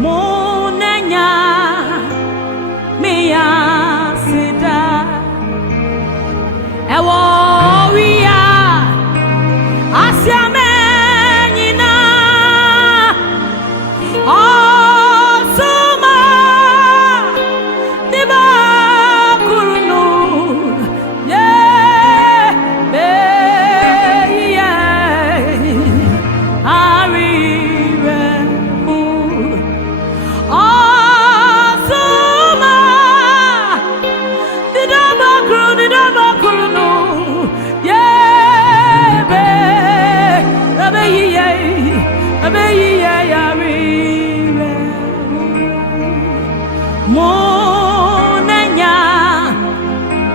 Monanya mea sida eworia asiamenyina osuma diba kurunu ye be ye ariwe osuma didaba kurunu ye be ye ariwe monanya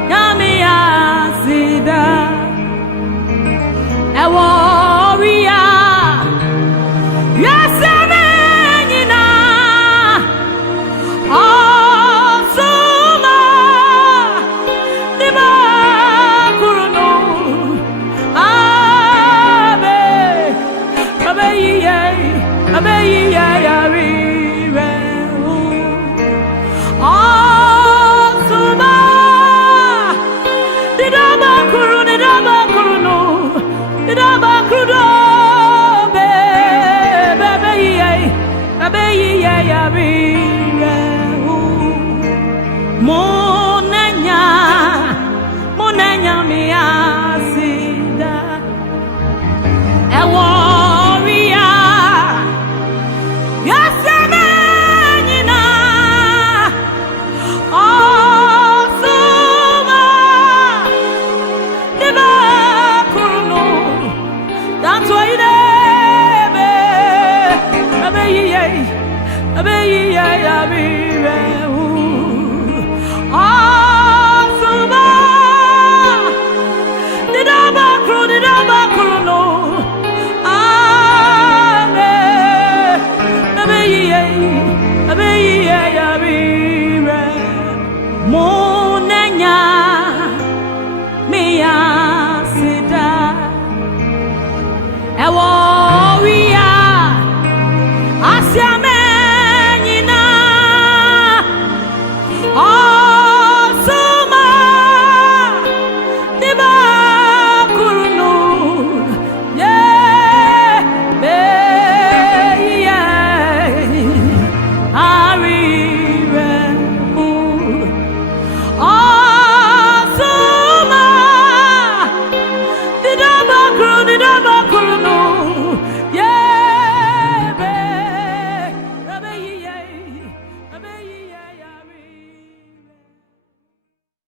Nyame asida eworia yasemenyina osuma diba kurunu abe ye ariwe osuma didaba kurunu be ye ariwe monanya me asida eworia yasemenyina osuma diba kurunu that's why be ye ariwe